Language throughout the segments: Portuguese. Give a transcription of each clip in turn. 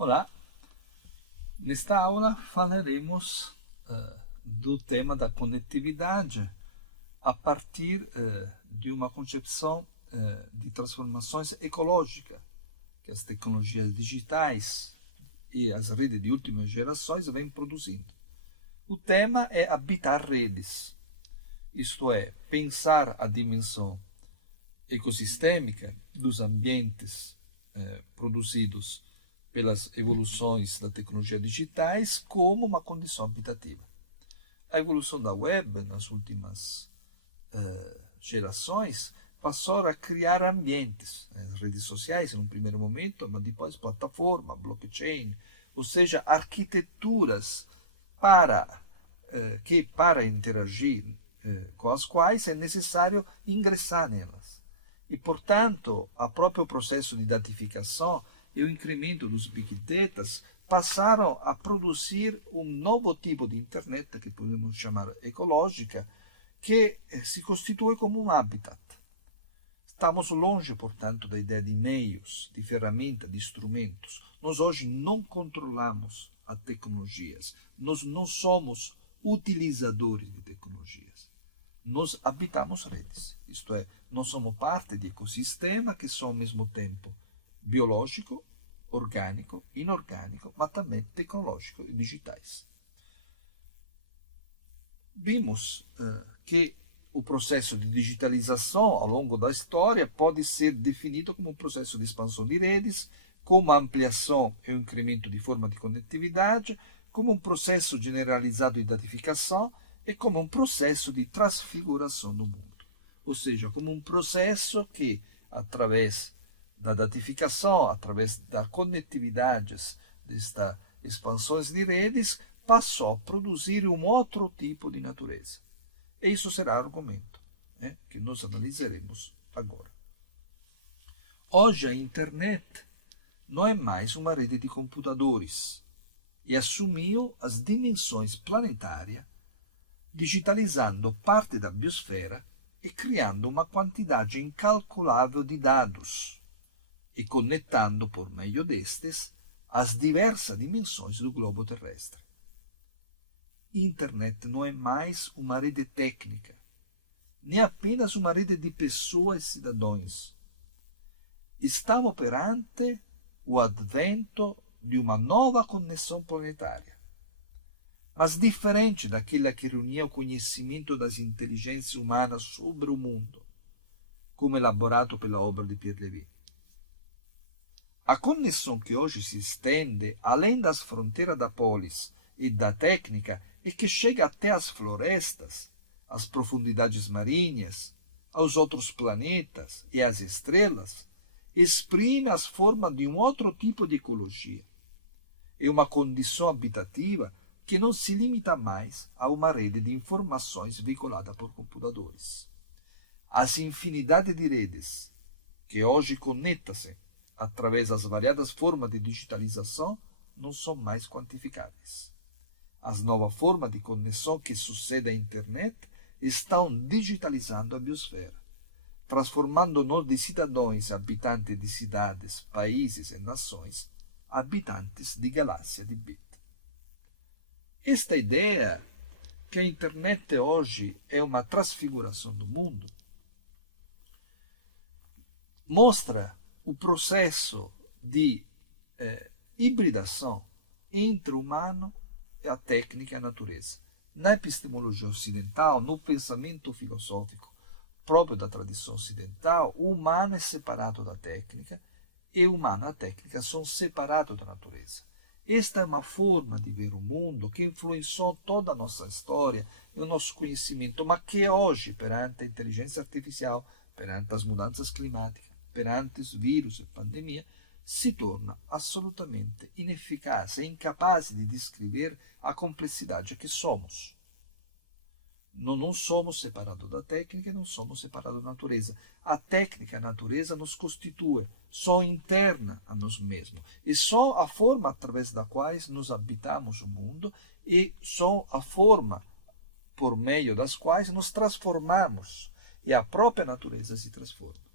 Olá, nesta aula falaremos do tema da conectividade a partir de uma concepção de transformações ecológicas que as tecnologias digitais e as redes de últimas gerações vêm produzindo. O tema é habitar redes, isto é, pensar a dimensão ecossistêmica dos ambientes produzidos pelas evoluções da tecnologia digitais como uma condição habitativa. A evolução da web nas últimas gerações passou a criar ambientes, as redes sociais em um primeiro momento, mas depois plataforma, blockchain, ou seja, arquiteturas para interagir com as quais é necessário ingressar nelas. E, portanto, o próprio processo de datificação e o incremento dos big data passaram a produzir um novo tipo de internet, que podemos chamar ecológica, que se constitui como um habitat. Estamos longe, portanto, da ideia de meios, de ferramentas, de instrumentos. Nós hoje não controlamos as tecnologias. Nós não somos utilizadores de tecnologias. Nós habitamos redes. Isto é, nós somos parte de ecossistema que são ao mesmo tempo biológico, orgânico, inorgânico, mas também tecnológico e digitais. Vimos que o processo de digitalização ao longo da história pode ser definido como um processo de expansão de redes, como ampliação e um incremento de forma de conectividade, como um processo generalizado de datificação e como um processo de transfiguração do mundo. Ou seja, como um processo que, através da datificação, através das conectividades destas expansões de redes, passou a produzir um outro tipo de natureza. E isso será argumento que nós analisaremos agora. Hoje a internet não é mais uma rede de computadores e assumiu as dimensões planetárias, digitalizando parte da biosfera e criando uma quantidade incalculável de dados e conectando por meio destes as diversas dimensões do globo terrestre. Internet não é mais uma rede técnica, nem apenas uma rede de pessoas e cidadãos. Estamos perante o advento de uma nova conexão planetária, mas diferente daquela que reunia o conhecimento das inteligências humanas sobre o mundo, como elaborado pela obra de Pierre Lévy. A conexão que hoje se estende além das fronteiras da polis e da técnica e que chega até as florestas, as profundidades marinhas, aos outros planetas e às estrelas, exprime as formas de um outro tipo de ecologia. É uma condição habitativa que não se limita mais a uma rede de informações veiculada por computadores. As infinidades de redes que hoje conectam-se através das variadas formas de digitalização não são mais quantificáveis. As novas formas de conexão que sucedem à internet estão digitalizando a biosfera, transformando-nos de cidadãos habitantes de cidades, países e nações, habitantes de galáxias de bit. Esta ideia que a internet hoje é uma transfiguração do mundo mostra o processo de hibridação entre o humano, a técnica e a natureza. Na epistemologia ocidental, no pensamento filosófico próprio da tradição ocidental, o humano é separado da técnica e o humano e a técnica são separados da natureza. Esta é uma forma de ver o mundo que influenciou toda a nossa história e o nosso conhecimento, mas que hoje, perante a inteligência artificial, perante as mudanças climáticas, perante os vírus e pandemia, se torna absolutamente ineficaz e incapaz de descrever a complexidade que somos. Não somos separados da técnica e não somos separados da natureza. A técnica e a natureza nos constituem, são internas a nós mesmos. E são a forma através da qual nós habitamos o mundo e são a forma por meio das quais nos transformamos. E a própria natureza se transforma.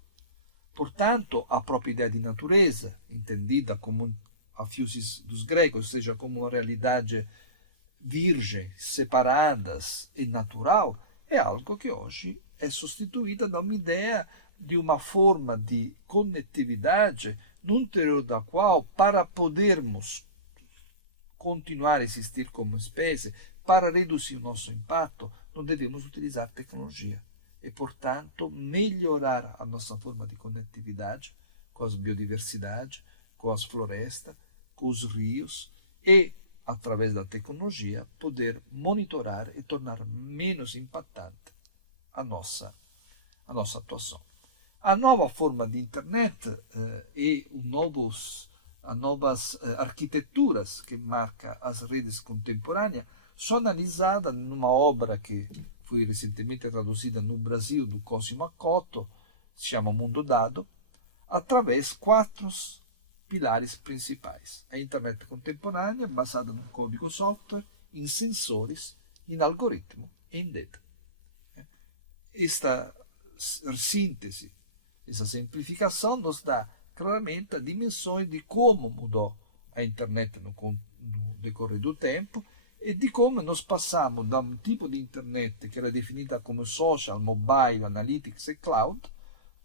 Portanto, a própria ideia de natureza, entendida como a fios dos gregos, ou seja, como uma realidade virgem, separadas e natural, é algo que hoje é substituída da uma ideia de uma forma de conectividade no interior da qual, para podermos continuar a existir como espécie, para reduzir o nosso impacto, não devemos utilizar tecnologia. E, portanto, melhorar a nossa forma de conectividade com a biodiversidade, com as florestas, com os rios e, através da tecnologia, poder monitorar e tornar menos impactante a nossa atuação. A nova forma de internet e as novas arquiteturas que marcam as redes contemporâneas são analisadas numa obra que foi recentemente traduzida no Brasil do Cosimo Acotto, se chama Mundo Dado, através de 4 pilares principais. A internet contemporânea, basada no código software, em sensores, em algoritmo e em data. Esta síntese, essa simplificação nos dá claramente a dimensão de como mudou a internet no decorrer do tempo e di come nós passamos da um tipo de internet que era definita come social, mobile, analytics e cloud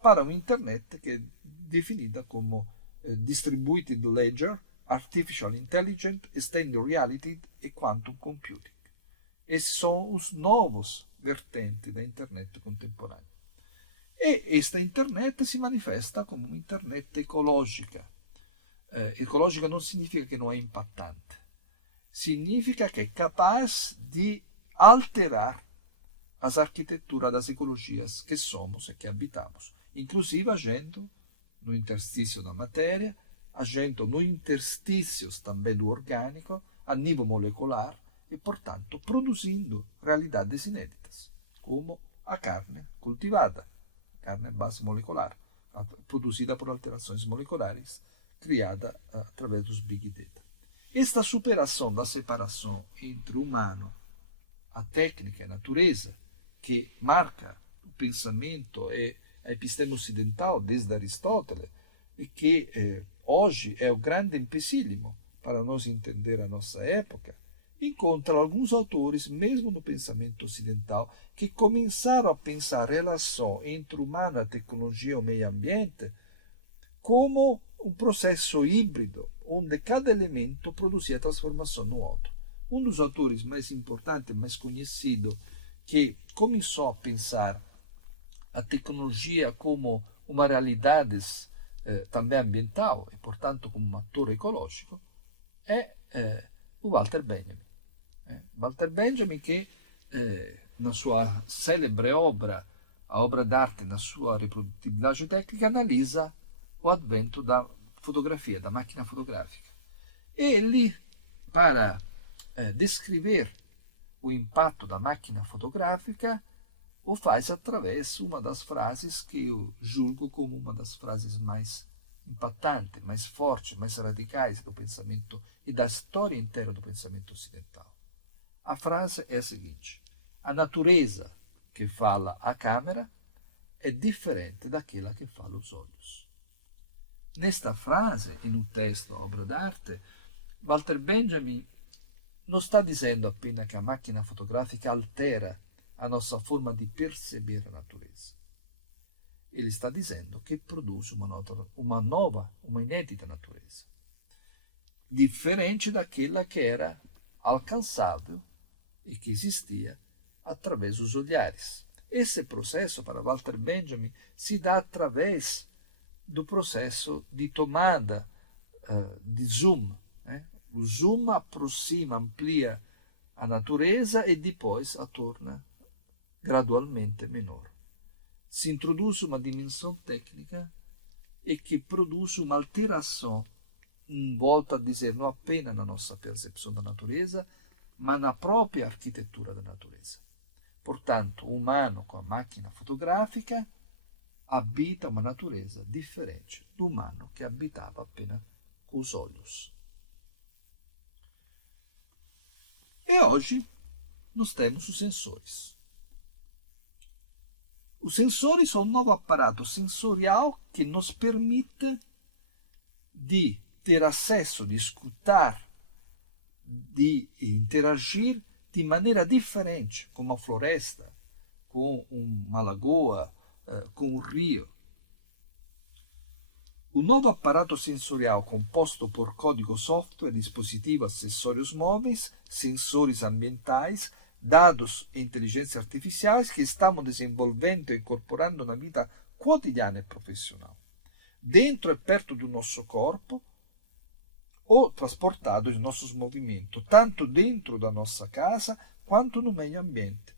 para uma internet que é definida como distributed ledger, artificial intelligence, extended reality e quantum computing. Esses são os novos vertentes da internet contemporânea. E esta internet si manifesta come un'internet ecologica. Ecologica non significa che non è impattante, significa che è capace di alterar as arquiteturas das ecologias que somos e que habitamos, inclusive agendo no interstício da matéria, agendo no interstícios também do orgânico, a nível molecular e, portanto, produzindo realidades inéditas, como a carne cultivada, carne a base molecular, produzida por alterações moleculares, criada através dos Big Data. Esta superação da separação entre o humano, a técnica e a natureza, que marca o pensamento e a episteme ocidental desde Aristóteles, e que hoje é o grande empecilho para nós entender a nossa época, encontra alguns autores, mesmo no pensamento ocidental, que começaram a pensar a relação entre o humano, a tecnologia e o meio ambiente como um processo híbrido, onde cada elemento produzia transformação no outro. Um dos autores mais importantes, mais conhecido, que começou a pensar a tecnologia como uma realidade também ambiental e, portanto, como um ator ecológico, é o Walter Benjamin. Walter Benjamin che na sua celebre obra, a obra d'arte na sua reprodutibilidade tecnica, analisa o advento da fotografia, da máquina fotográfica. E ele, para descrever o impacto da máquina fotográfica, o faz através de uma das frases que eu julgo como uma das frases mais impactantes, mais fortes, mais radicais do pensamento e da história inteira do pensamento ocidental. A frase é a seguinte: a natureza que fala a câmera é diferente daquela que fala os olhos. Nesta frase, e no testo obra d'arte, Walter Benjamin non sta dizendo appena che a macchina fotografica altera a nostra forma di percepire la natureza. Ele sta dizendo che produce uma inedita natureza, differente daquela che era alcançável e que existia através dos olhares. Esse processo, para Walter Benjamin, se dá através do processo de tomada de zoom. O zoom aproxima, amplia a natureza e depois a torna gradualmente menor. Se introduz uma dimensão técnica e que produz uma alteração, volta a dizer, não apenas na nossa percepção da natureza, mas na própria arquitetura da natureza. Portanto, o humano com a máquina fotográfica habita uma natureza diferente do humano que habitava apenas com os olhos. E hoje nós temos os sensores. Os sensores são um novo aparato sensorial que nos permite de ter acesso, de escutar, de interagir de maneira diferente com uma floresta, com uma lagoa, com um rio. O novo aparato sensorial composto por código software, dispositivos acessórios móveis, sensores ambientais, dados e inteligência artificiais que estamos desenvolvendo e incorporando na vida quotidiana e profissional, dentro e perto do nosso corpo, ou trasportado em nossos movimentos, tanto dentro da nossa casa quanto no meio ambiente.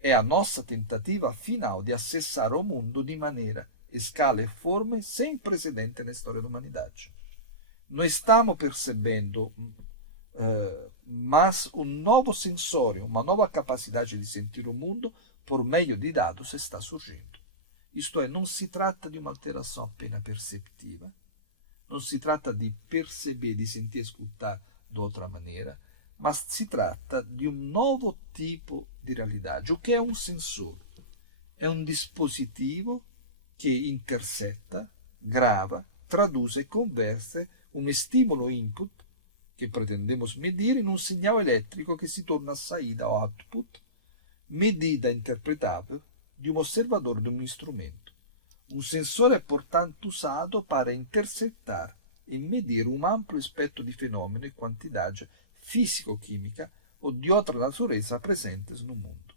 É a nossa tentativa final de acessar o mundo de maneira, escala e forma sem precedente na história da humanidade. Não estamos percebendo, mas um novo sensório, uma nova capacidade de sentir o mundo por meio de dados está surgindo. Isto é, não se trata de uma alteração apenas perceptiva, não se trata de perceber, de sentir e escutar de outra maneira, mas se trata de um novo tipo de realidade. O que é um sensor? É um dispositivo que intercepta, grava, traduz e converte um estímulo input, que pretendemos medir, in um sinal elétrico que se torna saída ou output, medida interpretável de um observador de um instrumento. Um sensor é, portanto, usado para interceptar e medir um amplo espectro de fenômenos e quantidade físico-química ou de outra natureza presentes no mundo.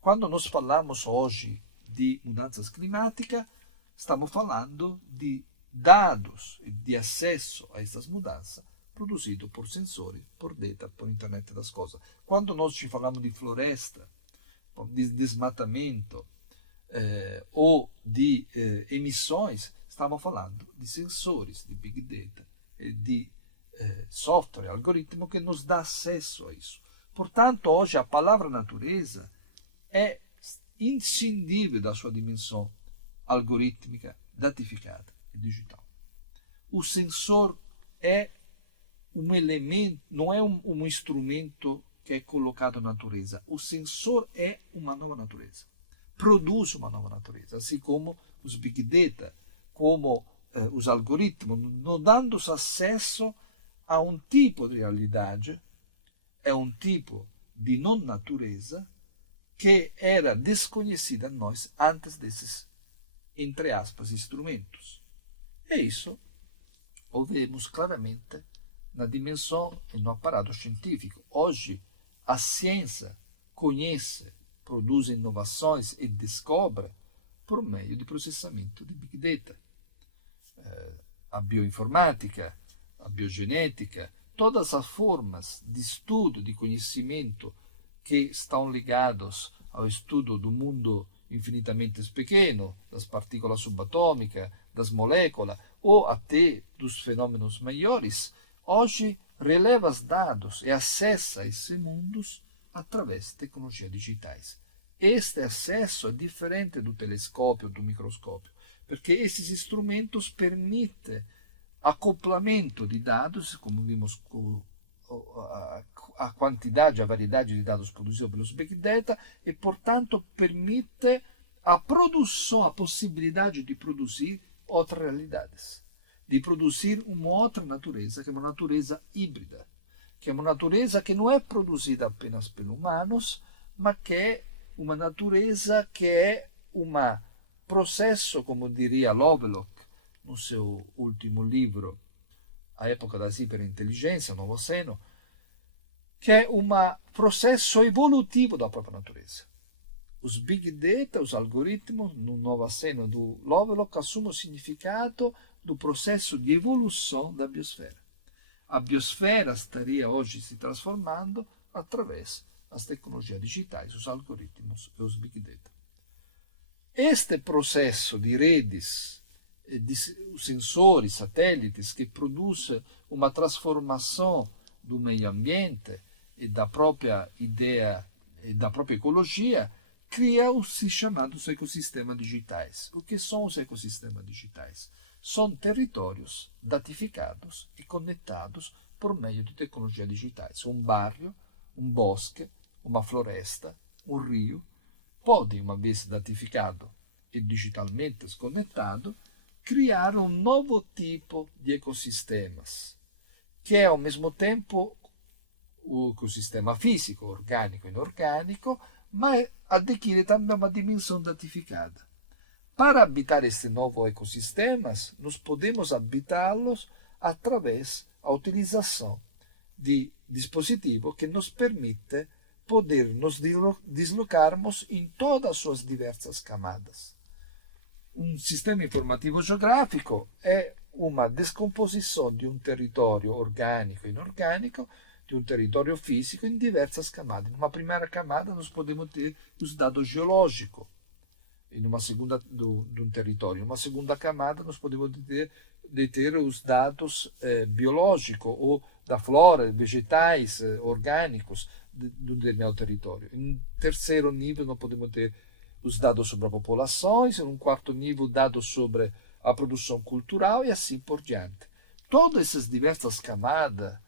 Quando nós falamos hoje de mudanças climáticas, estamos falando de dados e de acesso a essas mudanças produzidos por sensores, por data, por internet das coisas. Quando nós falamos de floresta, de desmatamento, ou de emissões, estamos falando de sensores, de big data, de software, algoritmo que nos dá acesso a isso. Portanto, hoje a palavra natureza é inscindível da sua dimensão algorítmica, datificada e digital. O sensor é um elemento, não é um instrumento que é colocado na natureza. O sensor é uma nova natureza. Produz uma nova natureza, assim como os big data, como os algoritmos, nos dando acesso a um tipo de realidade, é um tipo de não natureza que era desconhecida a nós antes desses, entre aspas, instrumentos. E isso o vemos claramente na dimensão e no aparato científico. Hoje, a ciência conhece, produz inovações e descobre por meio de processamento de Big Data. A bioinformática, a biogenética, todas as formas de estudo, de conhecimento que estão ligados ao estudo do mundo infinitamente pequeno, das partículas subatômicas, das moléculas, ou até dos fenômenos maiores, hoje releva os dados e acessa esses mundos através de tecnologias digitais. Este acesso é diferente do telescópio ou do microscópio, porque esses instrumentos permitem acoplamento de dados, como vimos a quantidade, a variedade de dados produzidos pelos Big Data, e, portanto, permite a produção, a possibilidade de produzir outras realidades, de produzir uma outra natureza, que é uma natureza híbrida, que é uma natureza que não é produzida apenas pelos humanos, mas que é uma natureza que é um processo, como diria Lovelock no seu último livro, A Época da Hiperinteligência, Novo Seno, que é um processo evolutivo da própria natureza. Os Big Data, os algoritmos, no Novo Seno do Lovelock, assumem o significado do processo de evolução da biosfera. A biosfera estaria hoje se transformando através das tecnologias digitais, os algoritmos e os Big Data. Este processo de redes, de sensores, satélites, que produz uma transformação do meio ambiente e da própria ideia e da própria ecologia, cria os chamados ecossistemas digitais. O que são os ecossistemas digitais? São territórios datificados e conectados por meio de tecnologias digitais. Um bairro, um bosque, uma floresta, um rio, pode, uma vez datificado e digitalmente desconectado, criar um novo tipo de ecossistemas, que é ao mesmo tempo o ecossistema físico, orgânico e inorgânico, mas adquire também uma dimensão datificada. Para habitar estes novos ecossistemas, nós podemos habitá-los através da utilização de dispositivos que nos permite poder nos deslocarmos em todas as suas diversas camadas. Um sistema informativo geográfico é uma descomposição de um território orgânico e inorgânico, de um território físico em diversas camadas. Numa primeira camada, nós podemos ter os dados geológicos, e numa segunda de um território. Numa segunda camada, nós podemos ter os dados biológicos ou da flora, vegetais, orgânicos de um determinado território. Em terceiro nível, nós podemos ter os dados sobre a população, em um quarto nível, dados sobre a produção cultural e assim por diante. Todas essas diversas camadas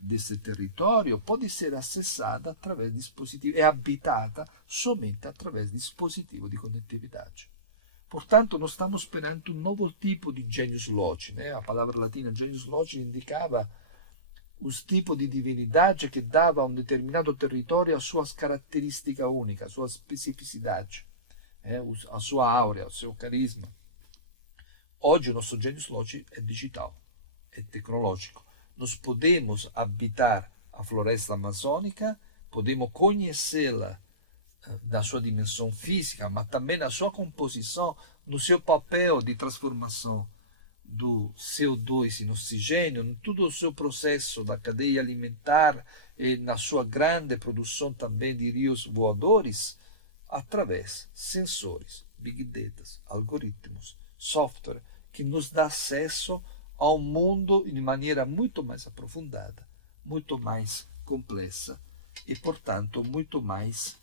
desse território pode ser acessada através de dispositivos, é habitada somente através de dispositivos de conectividade. Portanto, nós estamos perante um novo tipo de genius loci. A palavra latina genius loci indicava os tipos de divinidade que dava a um determinado território as suas características únicas, a sua especificidade, a sua áurea, o seu carisma. Hoje o nosso genius loci é digital, é tecnológico. Nós podemos habitar a floresta amazônica, podemos conhecê-la na sua dimensão física, mas também na sua composição, no seu papel de transformação do CO2 em oxigênio, em todo o seu processo da cadeia alimentar e na sua grande produção também de rios voadores, através de sensores, big data, algoritmos, software, que nos dá acesso ao mundo de maneira muito mais aprofundada, muito mais complexa e, portanto, muito mais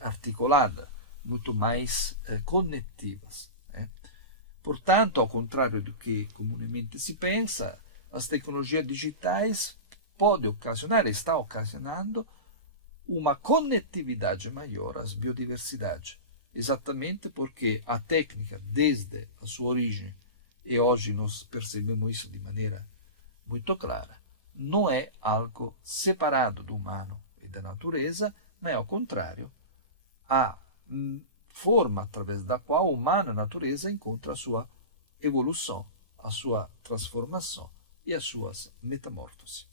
articulada, muito mais conectivas. Portanto, ao contrário do que comumente se pensa, as tecnologias digitais podem ocasionar, está ocasionando, uma conectividade maior às biodiversidades, exatamente porque a técnica, desde a sua origem, e hoje nós percebemos isso de maneira muito clara, não é algo separado do humano e da natureza, mas ao contrário, a forma através da qual o humano e a natureza encontram a sua evolução, a sua transformação e as suas metamorfoses.